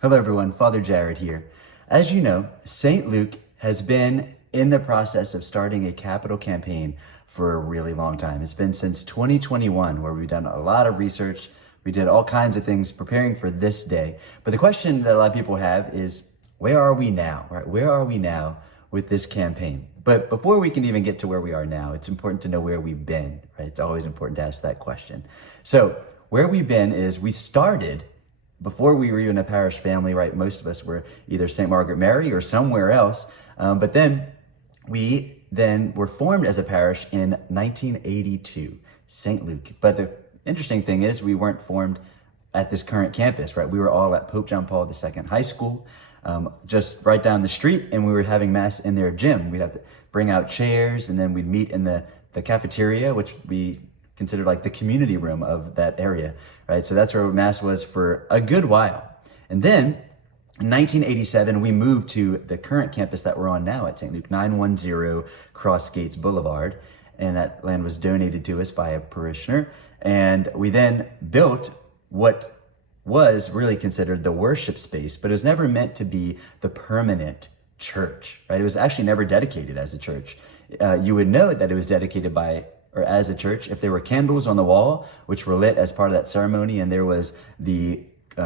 Hello everyone, Father Jared here. As you know, St. Luke has been in the process of starting a capital campaign for a really long time. It's been since 2021 where we've done a lot of research. We did all kinds of things preparing for this day. But the question that a lot of people have is, where are we now, right? Where are we now with this campaign? But before we can even get to where we are now, it's important to know where we've been, right? It's always important to ask that question. So where we've been is we started before we were even a parish family, right? Most of us were either St. Margaret Mary or somewhere else. But then we were formed as a parish in 1982, St. Luke. But the interesting thing is we weren't formed at this current campus, right? We were all at Pope John Paul II High School, just right down the street, and we were having mass in their gym. We'd have to bring out chairs, and then we'd meet in the cafeteria, which we considered like the community room of that area, right? So that's where mass was for a good while. And then in 1987, we moved to the current campus that we're on now at St. Luke, 910 Cross Gates Boulevard. And that land was donated to us by a parishioner. And we then built what was really considered the worship space, but it was never meant to be the permanent church, right? It was actually never dedicated as a church. You would know that it was dedicated by or as a church if there were candles on the wall, which were lit as part of that ceremony, and there was the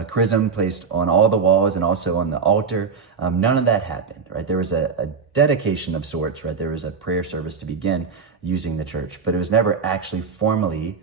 chrism placed on all the walls and also on the altar. None of that happened, right? There was a dedication of sorts, right? There was a prayer service to begin using the church, but it was never actually formally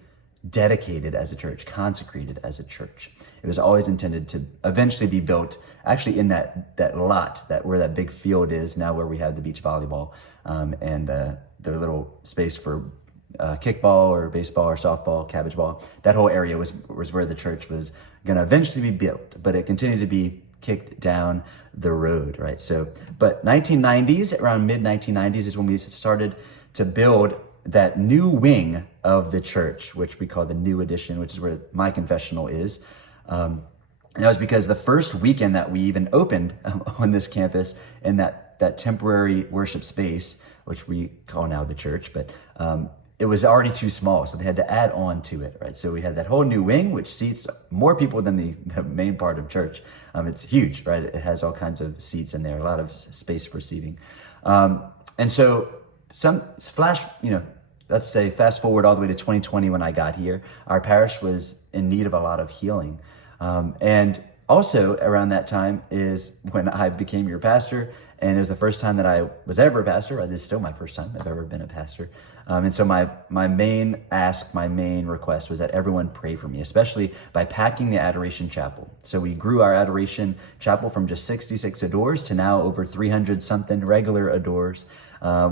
dedicated as a church, consecrated as a church. It was always intended to eventually be built actually in that lot that where that big field is now, where we have the beach volleyball and the little space for kickball or baseball or softball, cabbage ball. That whole area was where the church was going to eventually be built, but it continued to be kicked down the road, right? So, but 1990s, around mid 1990s is when we started to build that new wing of the church, which we call the New Edition, which is where my confessional is. And that was because the first weekend that we even opened on this campus in that temporary worship space, which we call now the church, but it was already too small, so they had to add on to it, right? So we had that whole new wing, which seats more people than the main part of church. It's huge, right? It has all kinds of seats in there, a lot of space for seating. And so some flash, let's say fast forward all the way to 2020 when I got here, our parish was in need of a lot of healing. And also around that time is when I became your pastor, and it was the first time that I was ever a pastor. Right? This is still my first time I've ever been a pastor. And so my main request was that everyone pray for me, especially by packing the Adoration Chapel. So we grew our Adoration Chapel from just 66 adores to now over 300 something regular adores,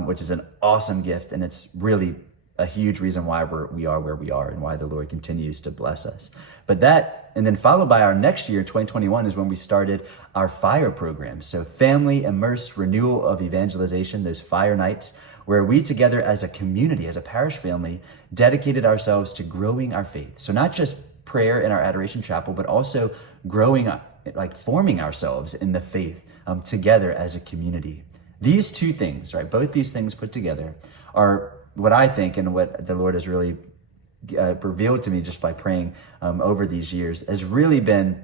which is an awesome gift. And it's really a huge reason why we are where we are and why the Lord continues to bless us. But that, and then followed by our next year, 2021, is when we started our FIRE program. So Family Immersed Renewal of Evangelization, those FIRE nights, where we together as a community, as a parish family, dedicated ourselves to growing our faith. So not just prayer in our Adoration Chapel, but also growing, like forming ourselves in the faith together as a community. These two things, right, both these things put together are what I think and what the Lord has really revealed to me just by praying over these years has really been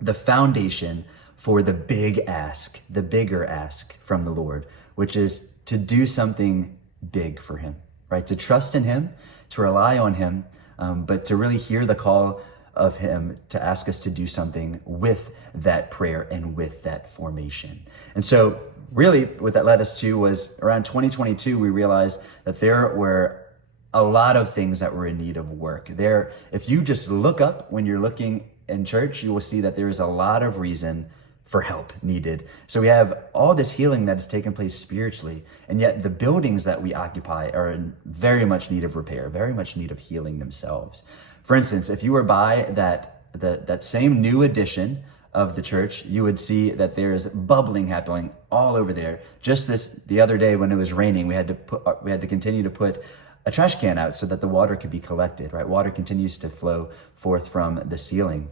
the foundation for the big ask, the bigger ask from the Lord, which is to do something big for him, right? To trust in him, to rely on him, but to really hear the call of him to ask us to do something with that prayer and with that formation. And so really what that led us to was around 2022, we realized that there were a lot of things that were in need of work. There, if you just look up when you're looking in church, you will see that there is a lot of reason for help needed. So we have all this healing that has taken place spiritually, and yet the buildings that we occupy are in very much need of repair, very much need of healing themselves. For instance, if you were by that same New Edition of the church, you would see that there's bubbling happening all over there. Just the other day when it was raining, we had to continue to put a trash can out so that the water could be collected, right? Water continues to flow forth from the ceiling.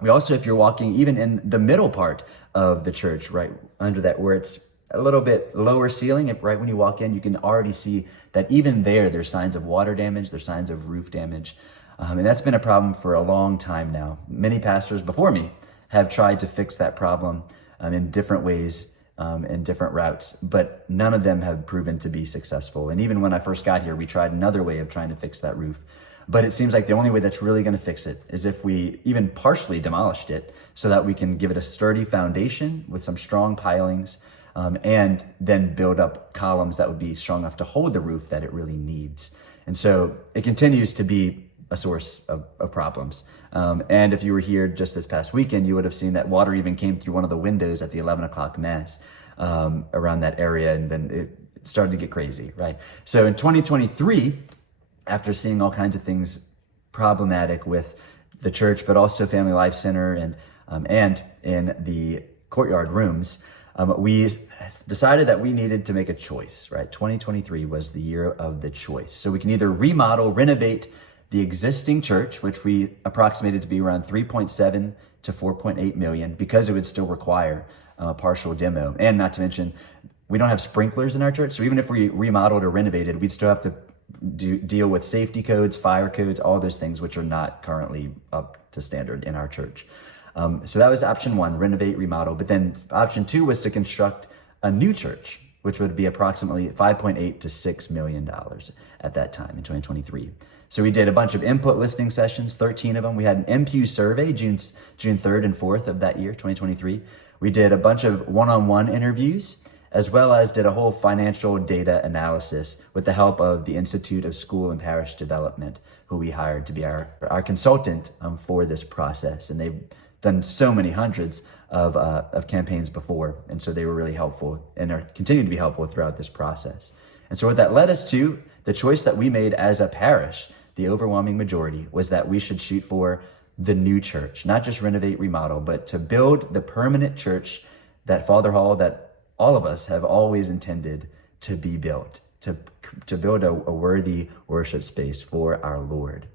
We also, if you're walking even in the middle part of the church, right, under that where it's a little bit lower ceiling, right when you walk in, you can already see that even there's signs of water damage, there's signs of roof damage. And that's been a problem for a long time now. Many pastors before me have tried to fix that problem in different ways, in different routes, but none of them have proven to be successful. And even when I first got here, we tried another way of trying to fix that roof. But it seems like the only way that's really going to fix it is if we even partially demolished it so that we can give it a sturdy foundation with some strong pilings, and then build up columns that would be strong enough to hold the roof that it really needs. And so it continues to be a source of problems. And if you were here just this past weekend, you would have seen that water even came through one of the windows at the 11 o'clock mass around that area, and then it started to get crazy, right? So in 2023, after seeing all kinds of things problematic with the church, but also Family Life Center and in the courtyard rooms, we decided that we needed to make a choice, right? 2023 was the year of the choice. So we can either remodel, renovate the existing church, which we approximated to be around 3.7 to 4.8 million, because it would still require a partial demo. And not to mention, we don't have sprinklers in our church. So even if we remodeled or renovated, we'd still have to deal with safety codes, fire codes, all those things, which are not currently up to standard in our church. So that was option one, renovate, remodel. But then option two was to construct a new church, which would be approximately $5.8 to $6 million at that time in 2023. So we did a bunch of input listening sessions, 13 of them. We had an MPU survey June 3rd and 4th of that year, 2023. We did a bunch of one-on-one interviews, as well as did a whole financial data analysis with the help of the Institute of School and Parish Development, who we hired to be our consultant for this process. And they've done so many hundreds of campaigns before. And so they were really helpful and are continuing to be helpful throughout this process. And so what that led us to, the choice that we made as a parish, the overwhelming majority, was that we should shoot for the new church, not just renovate, remodel, but to build the permanent church that Father Hall, that all of us have always intended to be built, to build a worthy worship space for our Lord.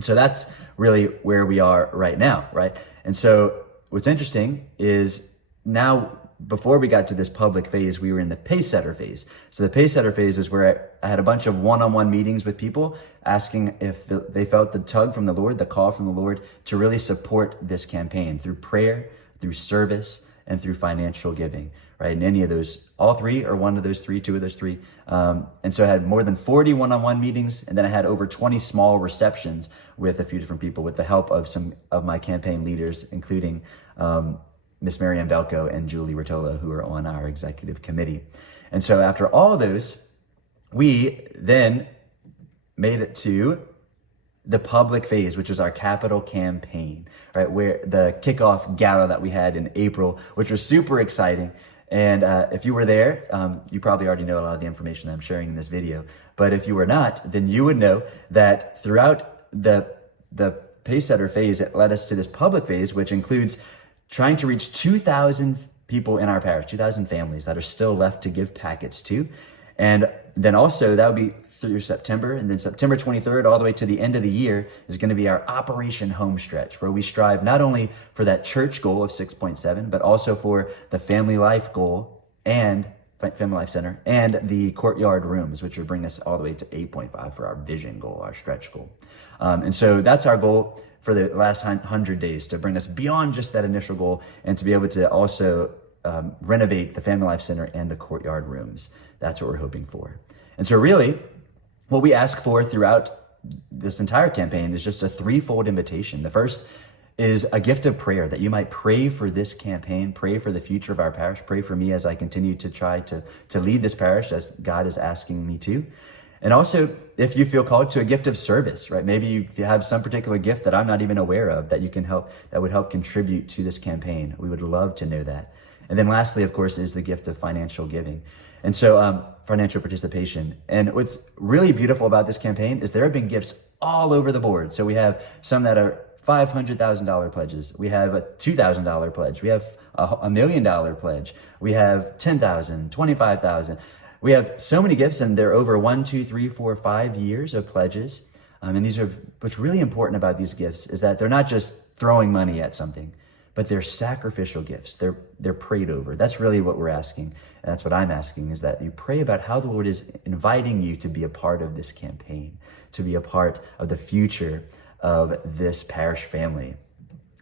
So that's really where we are right now, right? And so what's interesting is now, before we got to this public phase, we were in the pace setter phase. So the pace setter phase is where I had a bunch of one-on-one meetings with people asking if they felt the tug from the Lord, the call from the Lord to really support this campaign through prayer, through service, and through financial giving, right? And any of those, all three, or one of those three, two of those three. And so I had more than 40 one-on-one meetings, and then I had over 20 small receptions with a few different people with the help of some of my campaign leaders, including Miss Marianne Belko and Julie Rotolo, who are on our executive committee. And so after all those, we then made it to the public phase, which was our capital campaign, right? Where the kickoff gala that we had in April, which was super exciting. And if you were there, you probably already know a lot of the information that I'm sharing in this video. But if you were not, then you would know that throughout the pace setter phase, it led us to this public phase, which includes trying to reach 2,000 people in our parish, 2,000 families that are still left to give packets to. And then also that would be through September, and then September 23rd all the way to the end of the year is going to be our Operation Homestretch, where we strive not only for that church goal of 6.7, but also for the Family Life goal and Family Life Center and the courtyard rooms, which would bring us all the way to 8.5 for our vision goal, our stretch goal. And so that's our goal for the last 100 days, to bring us beyond just that initial goal and to be able to also renovate the Family Life Center and the courtyard rooms. That's what we're hoping for. And so really, what we ask for throughout this entire campaign is just a threefold invitation. The first is a gift of prayer, that you might pray for this campaign, pray for the future of our parish, pray for me as I continue to try to lead this parish as God is asking me to. And also, if you feel called to a gift of service, right? Maybe you have some particular gift that I'm not even aware of that you can help, that would help contribute to this campaign. We would love to know that. And then lastly, of course, is the gift of financial giving. And so financial participation. And what's really beautiful about this campaign is there have been gifts all over the board. So we have some that are $500,000 pledges. We have a $2,000 pledge. We have a $1 million pledge. We have $10,000, $25,000. We have so many gifts, and they're over 1, 2, 3, 4, 5 years of pledges. And these are, what's really important about these gifts is that they're not just throwing money at something, but they're sacrificial gifts. They're prayed over. That's really what we're asking. And that's what I'm asking, is that you pray about how the Lord is inviting you to be a part of this campaign, to be a part of the future of this parish family.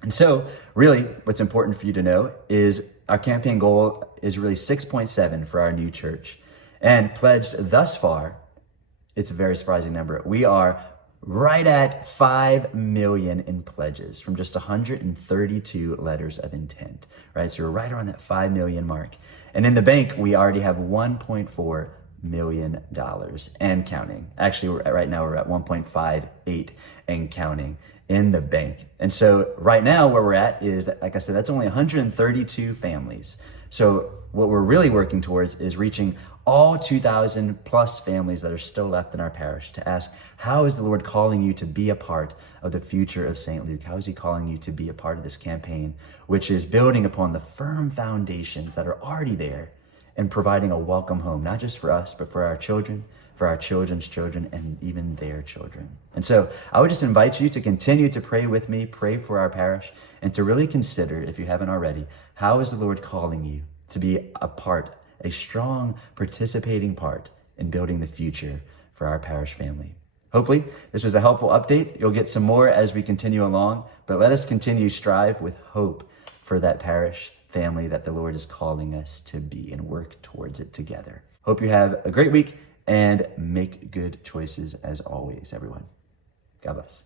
And so really what's important for you to know is our campaign goal is really 6.7 for our new church. And pledged thus far, it's a very surprising number. We are right at 5 million in pledges from just 132 letters of intent, right? So we're right around that 5 million mark. And in the bank, we already have $1.4 million and counting. Actually, right now we're at 1.58 and counting in the bank. And so right now where we're at is, like I said, that's only 132 families. So what we're really working towards is reaching all 2,000 plus families that are still left in our parish to ask, how is the Lord calling you to be a part of the future of St. Luke? How is he calling you to be a part of this campaign, which is building upon the firm foundations that are already there and providing a welcome home, not just for us, but for our children, for our children's children, and even their children. And so I would just invite you to continue to pray with me, pray for our parish, and to really consider, if you haven't already, how is the Lord calling you to be a part, a strong participating part in building the future for our parish family. Hopefully this was a helpful update. You'll get some more as we continue along, but let us continue strive with hope for that parish family that the Lord is calling us to be and work towards it together. Hope you have a great week and make good choices as always, everyone. God bless.